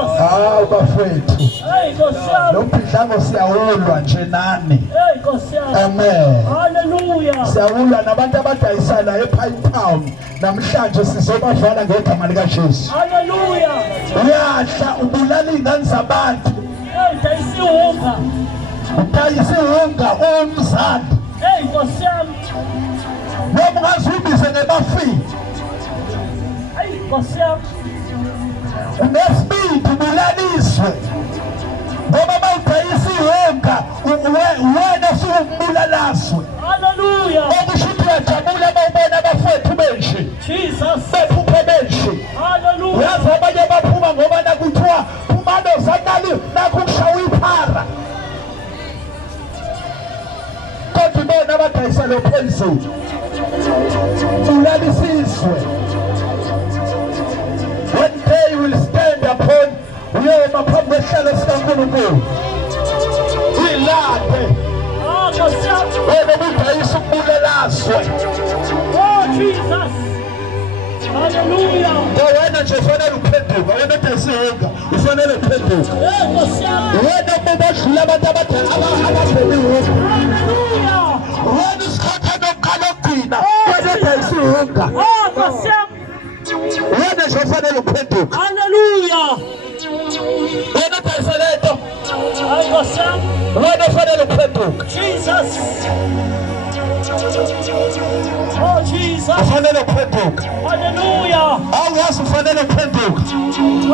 bafethu Hey, Gosam. lo mpidlango siyawulwa nje nani Hey, Gosam. amen Hallelujah. siyawulwa nabantu abadayisana ePine Town namhlanje sizobavala ngegama lika Jesu Hallelujah. uyahla ubulala ingane zabantu Hey, Daisihunga. udayisihunga umzali Hey, Gosam. noma ungazubize ngebafini Hey, Gosam. unesibindi bulaliswe ngoba bawudayisihunga wena suwumbulalazwe Hallelujah. okusho ukuthi uyajabula bawubona abafethu benje Jesus. bephuphe benje Hallelujah. uyazi abanye baphuma ngoba nakuthiwa phumano zanali nakukushawa iphara kodwa ibona abadayisa lo poison ulalisizwe one day you will stand upon uyoma phambi kwehlelo sikaNkulunkulu uyilaphe Oh, Gosam. wena ubudayisa ukubulelazwe Oh, Jesus. Hallelujah. wena nje ufanele uphenduka wena udayisihunga ufanele uphenduka Hey, Gosam. wena mubadlula abantu abadayihunga Hallelujah. wena usikhatha nokuqala okugcina wena udayisihunga Oh, Gosam. wena nje ufanele uphenduka Hallelujah. wena udayisa lento Hey, Gosam. wena ufanele uphenduka Jesus. Oh, Jesus. ufanele uphenduka Hallelujah. awuyazi ufanele uphenduka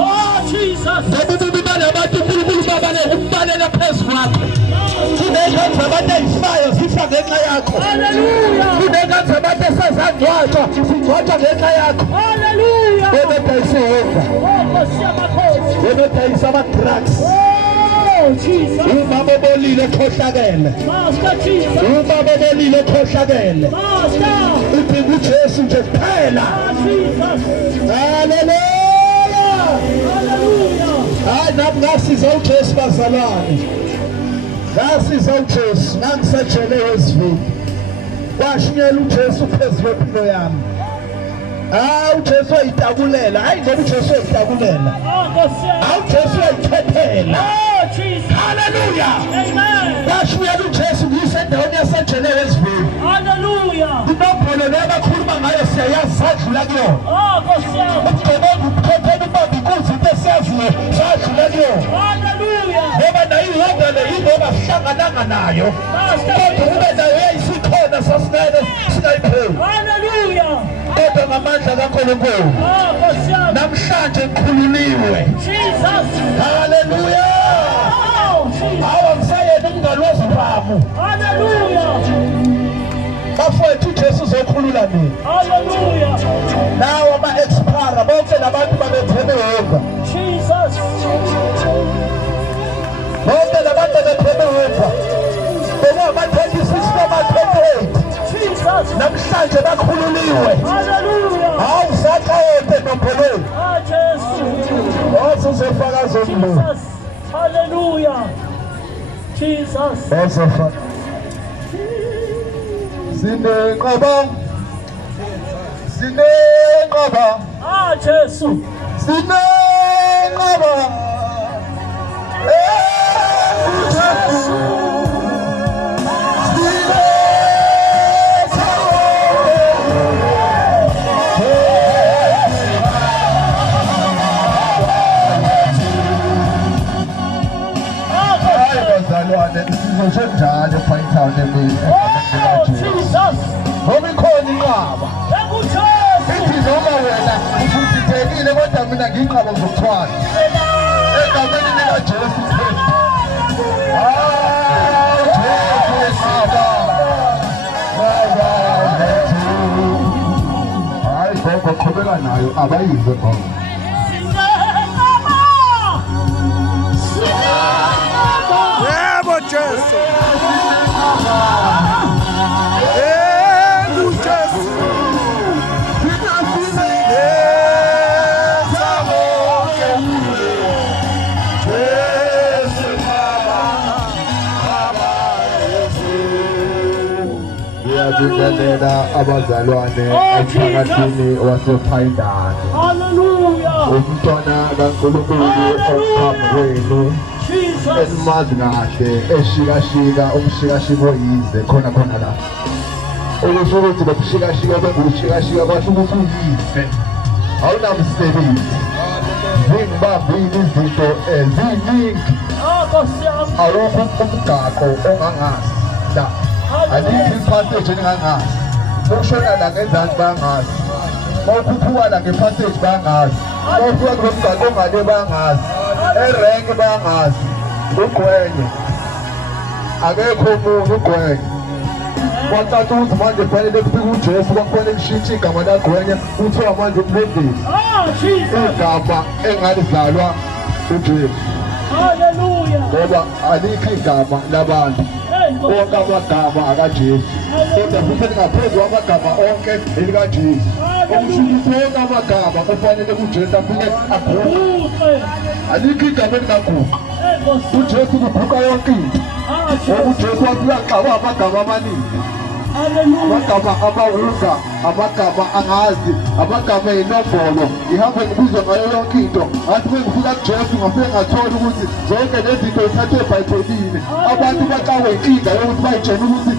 Oh, Jesus. ngebibibale abantu uNkulunkulu babalela phezu kwakho kunengane zabantu ezifayo zifa ngenxa yakho Hallelujah. kunengane zabantu esezangcwatshwa zingcwatshwa ngenxa yakho Hallelujah. wena udayisihunga Oh, Gosam. wena udayisa ama-drugs Oh, Jesus. umama obolile ekhohlakele Master Jesus. umama obolile ekhohlakele Master. udinga uJesu nje kuphela Oh, Jesus. haleluya Hallelujah. hayi nami ngasiza uJesu bazalwane ngasiza uJesu ngangisajele wesivini washunyela uJesu phezu kwempilo yami uJesu wayitakulela hayi ngoba uJesu wayitakulela Oh, Gosam. uJesu wayikhethela Oh, Jesus. haleluya Amen. washunyela uJesu ngisendaweni yasajele wesivini Hallelujah. inombolo leyo bakhuluma ngayo siyayazi sadlula kuyona Oh, Gosam. ukugcobeka ukukhokhela ubamba inkunzi into esiyaziyo sadlula kuyona Hallelujah. ngoba nayo ihonga le yingoba sihlangananga nayo Master kodwa Jesus. ube nayo yayisikhona sasingeke singayipheli Hallelujah. kodwa ngamandla kaNkulunkulu Oh, Gosam. namhlanje ngikhululiwe Jesus. haleluya Oh, Jesus. hawa ngisayena umngani wezibhamu Hallelujah. bafowethu uJesu uzokhulula mina Hallelujah. nawo ama-expara bonke labantu babethebe honga Jesus. bonke labantu babethebe honga bekungama-26 noma-28 Jesus. namhlanje bakhululiwe Hallelujah. hawu saqayede nombolweni Oh, Jesus. osuzofakaza omlungu Jesus. Hallelujah. Jesus. ozofa sinenqoba Ah, Jesu. sinenqaba bazalwane sizosho njalo ePinetown emini Oh, Jesus. ngoba ikhona inqaba Ekujesu. ithi noma wena usuthithekile kodwa mina nginqaba ngizokuthwala egameni likaJesu Kristu. Hayi gogo qhubeka nayo abayize gogo. Yebo Jesu. Yebo Jesu. Ngiyabingelela abazalwane emphakathini wasePinetown. Hallelujah. Umntwana kaNkulunkulu ophambi kwenu Jesus. elimazi kahle eshikashika umshikashiko yize khona la. Okusho ukuthi lokushikashika bengushikashika kwasho ukuthi uyise awunamsebenzi. Zingibambile izinto eziningi. Ah, Kosiyami. Awukho umgaqo ongangazi la. Alikho ipassage engangazi. Ukushona la ngezansi bangazi. Mawukhuphuka la ngepassage bangazi. Mawufika kulomgaqo ongale bangazi. Erank bangazi. Ugwenye. Akekho umuntu ugwenye. Kwacaca ukuthi manje kufanele kufike uJesu kwakufanele kushintshe igama lagwenye kuthiwa manje umlondezi. Ah, Jesus. Igama engalizalwa uJesu. Hallelujah. Ngoba alikho igama labantu. Hey, Onke amagama akaJesu. Kodwa futhi ngaphezu kwamagama onke elikaJesu. Okusho ukuthi wonke amagama kufanele uJesu afike aguqe. Uke. Alikho igama elingaguqa. Hey, Kosiyami. uJesu kuguqa yonke into. Ah, Jesus. uJesu wafika xaba amagama amaningi. Hallelujah. Amagama amawuza, amagama angazi, amagama ey'nombolo. Ngihambe ngibuzwe ngayo yonke into. Ngathi uma ngifika kuJesu ngafike ngathola ukuthi zonke lezi zinto zithathwe eBhayibhelini. Abantu baxawe inkinga yokuthi bayitshela ukuthi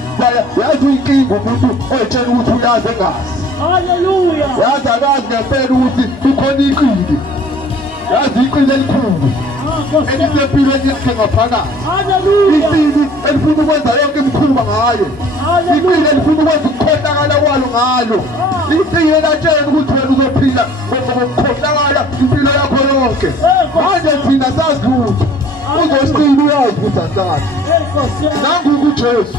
yazi uyinkinga umuntu oyitshela ukuthi uyazi engazi. Hallelujah. Yazi akazi ngempela ukuthi kukhona iqili. Yazi iqili elikhulu Ah, Kosiyami. elisempilweni yakhe ngaphakathi. Hallelujah. Iqili elifuna ukwenza yonke imikhuluma ngayo. Iqili elifuna ukwenza ukukhohlakala kwalo ngalo. Iqili elatshela ukuthi wena uzophila ngokukhohlakala impilo yakho yonke. Manje thina sazi lutho. Uzosiqila uyazi ukuthi asazi. Hey, Kosiyami. Nangu uJesu.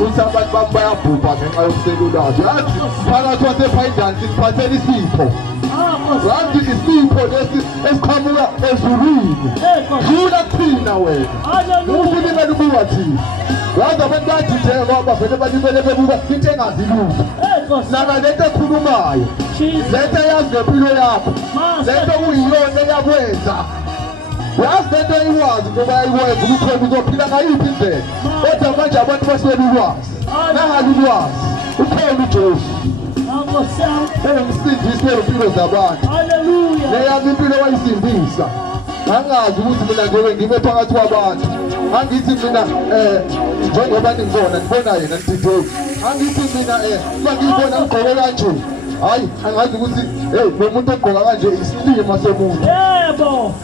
Uthi abantu bami bayabhubha ngenxa yokuselulazi. Yazi phakathi wasePinetown siphathele isipho. Ah, Kosiyami. Yazi isipho lesi esiqhamuka ezulwini. Hey, Kosiyami. Dlula kuthina wena. Hallelujah. Ulimele ubuka thina. Yazi abantu bayadideka ngoba vele balimele bebuka into engazi lutho. Hey, Kosiyami. Naka lento ekhulumayo. Jesus. Lento eyazi ngempilo yakho. Master. Lento kuyiyona eyakwenza. Yazi lento eyiwazi ngoba yayiwenza ukuthi wena uzophila ngayiphi indlela. Kodwa manje abantu baswele ulwazi. Nangali ulwazi. Ukhona uJesu. Ah, Kosiyami. Ungumsindisi wey'mpilo zabantu. Hallelujah. Leyami impilo wayisindisa. Angazi ukuthi mina ngeke ngime phakathi kwabantu. Angithi mina njengoba ningibona ngibona yena Ndideki. Angithi mina uma ngiyibona ngigqoke kanje. Hayi angazi ukuthi lo muntu ogqoka kanje isilima somuntu. Yebo.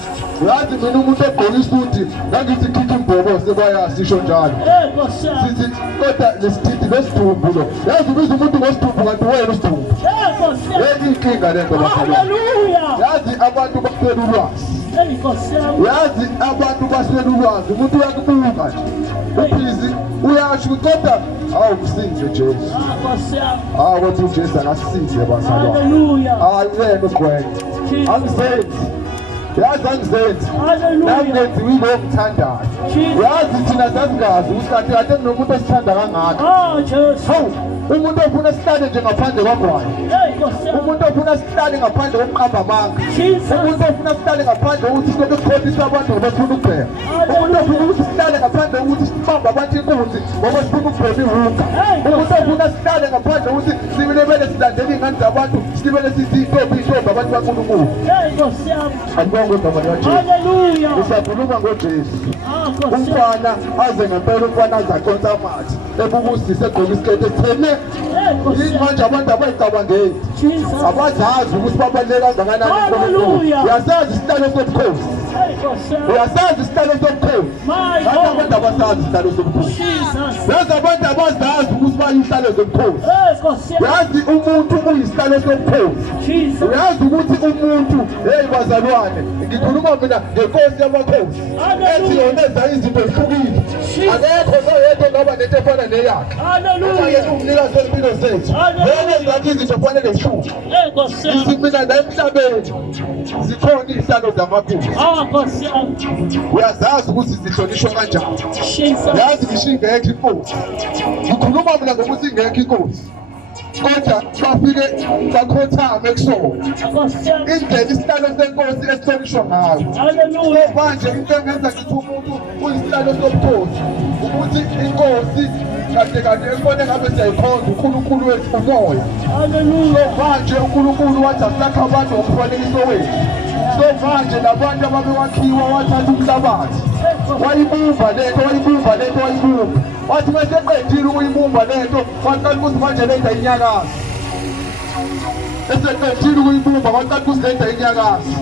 Yazi mina umuntu ogqoka isuti ngangithi khipha imbhokoze bayasisho njalo. Hey, Kosiyami. Sithi kodwa lesididi lesidumbu lo. Yazi ubiza umuntu ngosidumbu kanti wena usidumbu. Hey, Kosiyami. Yeki inkinga lento bakhala. Hallelujah. Yazi abantu baswele ulwazi. Hey, Kosiyami. Yazi abantu baswele ulwazi umuntu uyakubuka nje. Ubhizi uyasho kodwa awumsize Jesu. Ah, Kosiyami. Wathi uJesu akasize bazalwane. Hallelujah. Yena ugwenye. Jesus. Angizenzi. Yazi angizenzi. Hallelujah. Nangenzi yilo ngithandayo. Jesus. Yazi thina sasingazi ukuthi kanti kade kunomuntu osithanda kangaka. Ah, Jesus. Hawu umuntu ofuna sihlale nje ngaphandle kwagwayi, Hey, Nkosi yami. umuntu ofuna sihlale ngaphandle kokuqamba amanga, Jesus. umuntu ofuna sihlale ngaphandle kokuthi silobe sikhombisa abantu ngoba sifuna ukubheka, umuntu ofuna ukuthi sihlale ngaphandle kokuthi sibambe abantu inkunzi ngoba sifuna ukubhema ihunga, umuntu ofuna sihlale ngaphandle kokuthi sibele silandele iy'ngane zabantu, sibele sizintombi abantu kaNkulunkulu. Hey, Nkosi yami. Andibonge igama likaJesu. Hallelujah. Ngisakhuluma ngoJesu. Ah, Nkosi yami. Umfana aze ngempela umfana aze aconsa amathe ebubusise egqoke isiketi ethene. Hey, Nkosi Yini yami. manje abantu abayicabangeli Jesus. abazazi ukuthi babaluleke kangakanani uNkulunkulu. Hallelujah. Uyasazi isihlalo sobukhosi, Hey, Nkosi yami. uyasazi isihlalo sobukhosi. My Yazi God. abantu abasazi isihlalo sobukhosi, Jesus. yazi abantu abazazi ukuthi bayihlalo sobukhosi. Hey, Nkosi yami. Yazi umuntu uyisihlalo sobukhosi. Jesus. Uyazi ukuthi umuntu, hey bazalwane, ngikhuluma mina ngenkosi yamakhosi ethi yona enza izinto ezihlukile. Akekho noyedwa ongaba nento efana neyakhe. Hallelujah. Umnikazi wempilo zethu yena enza izinto efanele zihlukile. Hey, Nkosi yami. Mina la emhlabeni zikhona iy'hlalo zamakhosi. Ah, Nkosi yami. Uyazazi ukuthi zihlonishwa kanjani. Jesus. Yazi ngisho ingekho inkosi, ngikhuluma mina ngokuthi ingekho inkosi, kodwa bafike bakhothame kusona Nkosi yami. indlela isihlalo senkosi esihlonishwa ngayo. Hallelujah. Manje into engenza ngithi umuntu uyisihlalo sobukhosi ukuthi inkosi kade ekubone ngabe siyayikhonza uNkulunkulu wethu umoya. Hallelujah. Manje uNkulunkulu wathi asakha abantu ngomfanekiso wethu. Manje labantu ababewakhiwa wathatha umhlabathi wayibumba lento wathi mase eqedile ukuyibumba lento waqala ukuthi manje lenta inyakazi. Eseqedile ukuyibumba waqala ukuthi lenta inyakazi.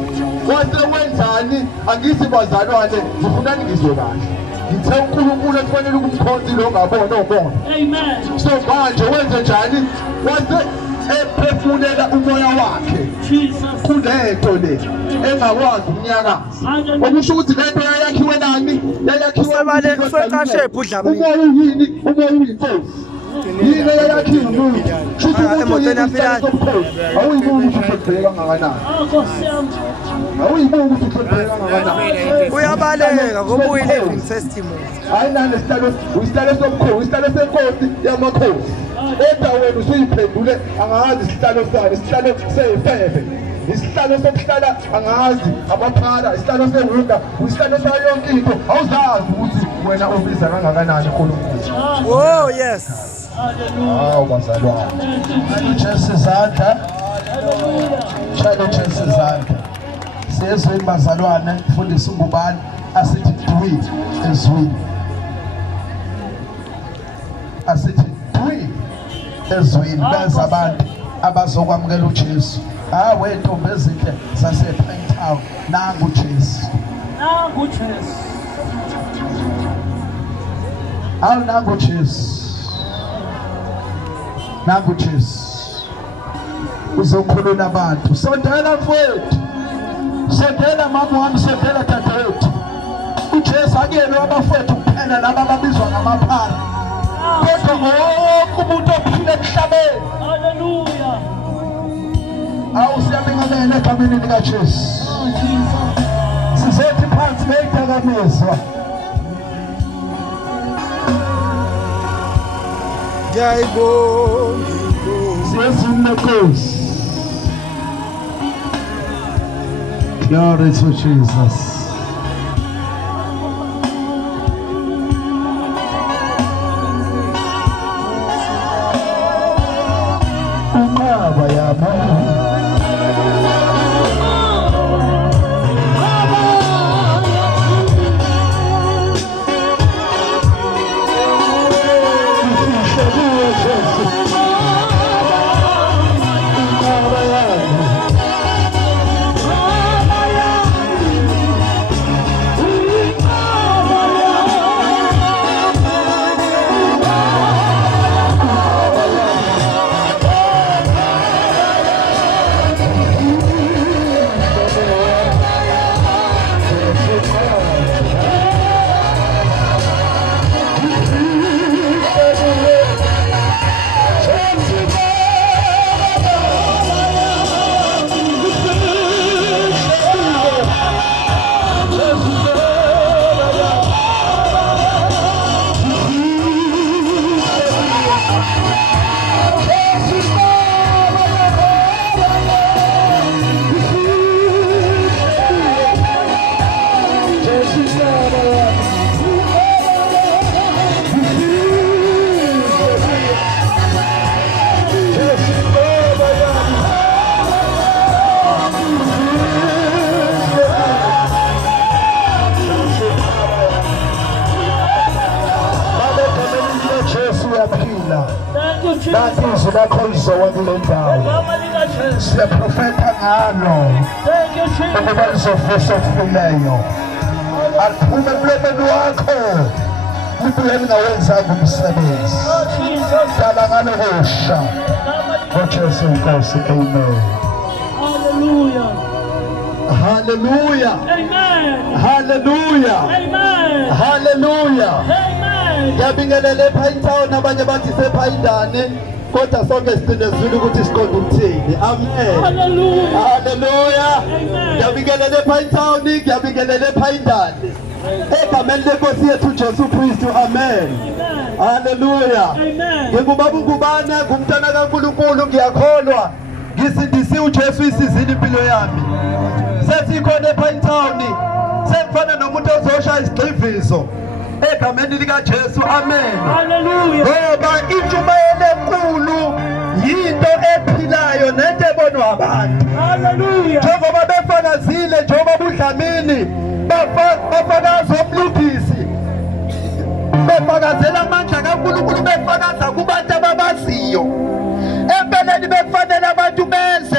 Wase wenzani? Angithi bazalwane zifunani ngizwe kahle, ngithe uNkulunkulu ekufanele ukumkhonza lo ongabona obona. Amen. So manje wenze njani? Wase ephefumulela umoya wakhe Jesus. kulento le engakwazi ukunyakaza. Okusho ukuthi lento yayakhiwe nani? Yayakhiwe umoya uyini? Umoya uyinkosi. Yini eyakhiwe umuntu? Shuthi umuntu awuyibuki ukuthi uhlebheka kangakanani. Ah, Nkosi yami. Awuyibuki ukuthi uhlebheka kangakanani. Uyabaleka ngoba uyi-living testimony. Hayi nani isihlalo sobukhosi, isihlalo senkosi yamakhosi. Kodwa wena usuyiphendule angazi isihlalo sani, isihlalo seyifebe, isihlalo sokuhlala angazi abaphala, isihlalo sehunga, isihlalo sayo yonke into awuzazi ukuthi wena ubiza kangakanani uNkulunkulu. Oh yes. Hallelujah. Hawu bazalwane, Jesu izandla, shalo Jesu izandla. Siyezweni bazalwane, mfundisi ungubani asithi dwi ezwini, asithi dwi ezwini benza abantu abazokwamukela uJesu. Hawe ntombi ezinhle zasePinetown, nangu uJesu. Nangu uJesu. Hawu nangu uJesu, nangu uJesu uzokhulula abantu. Sondela mfowethu, sondela mama wami, sondela dadewethu. uJesu akuyena wabafowethu kuphela laba ababizwa ngamaphara, kodwa wonke umuntu ophila emhlabeni. Hallelujah. Hawu siyabingelela egameni likaJesu. Oh, Jesus. Sizethi phansi beyidakamizwa. Ngiyayibonga. Siyezwini lenkosi. Glory to Jesus. Umaba yama. nansi izwi lakho lizowa kule ndawo. Igama likaJesu. Siyaprofetha ngalo Thank you, Jesus. ukuba lizovusa okufileyo. Aphume emlomeni wakho libuye lingawenzanga umsebenzi. Oh, Jesus. Dala ngalo kusha Igama likaJesu. ngoJesu Nkosi. Amen. Hallelujah. Hallelujah. Amen. Hallelujah. Amen. Hallelujah. Amen. Ngiyabingelele ePinetown, abanye bathi sePhayindane, kodwa sonke sicinezile ukuthi siqonde ukuthini. Amen. Hallelujah. Hallelujah. Amen. Ngiyabingelele ePinetown, ngiyabingelele ePhayindane. Egameni lenkosi yethu Jesu Kristu. Amen. Amen. Hallelujah. Amen. Ngingubaba uNgubane, ngumntana kaNkulunkulu, ngiyakholwa ngisindise uJesu isizini impilo yami. Sesikhona ePinetown, sengifana nomuntu ozoshaya isigxivizo egameni likaJesu. Amen. Hallelujah. Ngoba intshumayelo enkulu yinto ephilayo nento ebonwa abantu. Hallelujah. Njengoba befakazile, njengoba budlamini bafakaza umlungisi, befakazela amandla kaNkulunkulu, befakaza kubantu ababaziyo. Empeleni befanele abantu benze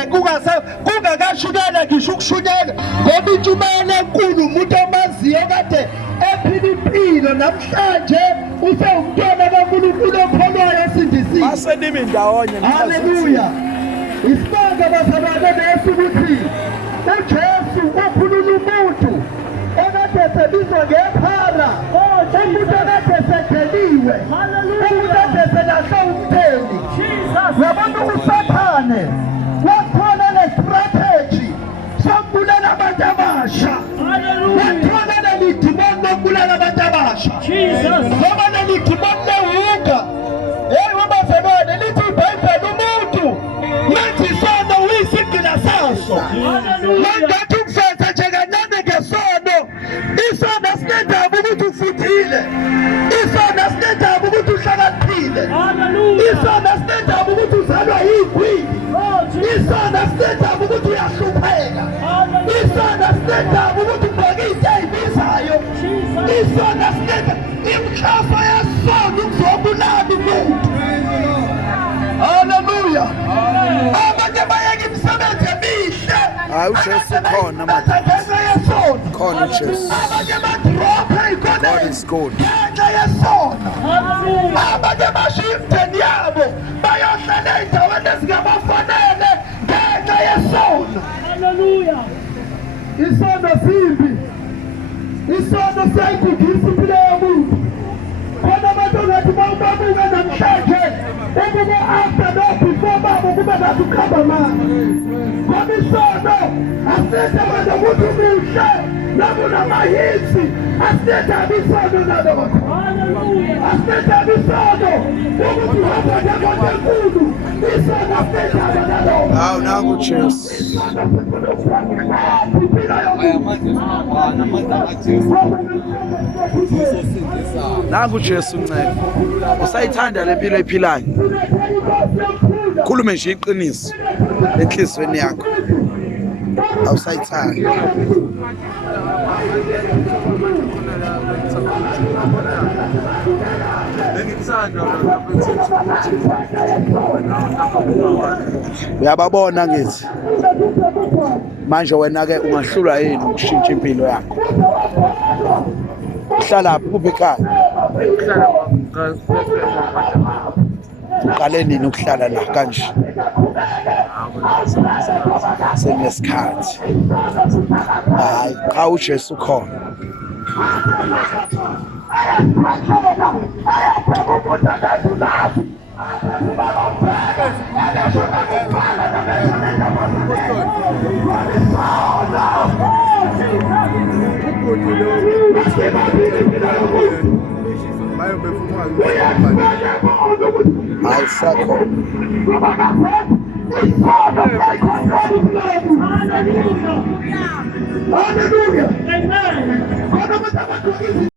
kungakashukela ngisho ukushunyela, ngoba intshumayelo enkulu umuntu omaziyo kade ephila impilo namhlanje usewumntwana kaNkulunkulu okholwayo esindisiwe. Asenimi ndawonye. Haleluya. Isibanga basabane besu ukuthi uJesu ukhulula umuntu ekade sebizwa ngephara, umuntu ekade sedeliwe, umuntu ekade selahla umtheni. Yabona uSathane wathola le strategy sokubulela abantu abasha. Wathola le demon lokubulela abantu abasha. Ngoba le demon lewuka wabazalwane lithi iBhayibheli umuntu methi isono uyisigcina saso. Mangathi ukufeza nje kancane ngesono. Isono sinendaba ukuthi ufuthile. Isono sinendaba ukuthi uhlakaniphile. Isono sinendaba ukuthi uzalwa yigwili. Isono sinendaba ukuthi uyahlupheka. Isono sinendaba ukuthi ubheke into eyibizayo. Isono sinendaba imhlafa yesono ukuzobulala umuntu. Hallelujah. Abanye bayeka imisebenzi emihle. Hayi uJesu khona manje. Khona uJesu. Abanye badropha God ikhona is good. ngenxa yesono. Abanye bashiya imindeni yabo bayohlala ey'ndaweni ezingabafanele ngenxa yesono. Hallelujah. Isono simbi. Isono siyayigugisa impilo yomuntu. Khona abantu ongathi bawubabuka namhlanje ukuba after no before babo kube ngathi ukhamba manje. Ngoba isono asilethe abantu ukuthi umuhle nakunamahitsi, asilethe abisono nalokho. Hallelujah. Asilethe abisono ukuthi uhamba ngemoto enkulu. Isono asilethe abanalokho. Hawu nangu uJesu. Nangu uJesu ncede. Usayithanda le mpilo ephilayo. Khulume nje iqiniso enhlizweni yakho. Awusayithanda. Uyababona ngithi manje wena-ke ungahlulwa yini ukushintsha impilo yakho? Uhlala kuphi ekhaya? Uqale nini ukuhlala la kanje? Senesikhathi. Hayi, cha uJesu khona. Ayisakho. Hallelujah. Amen.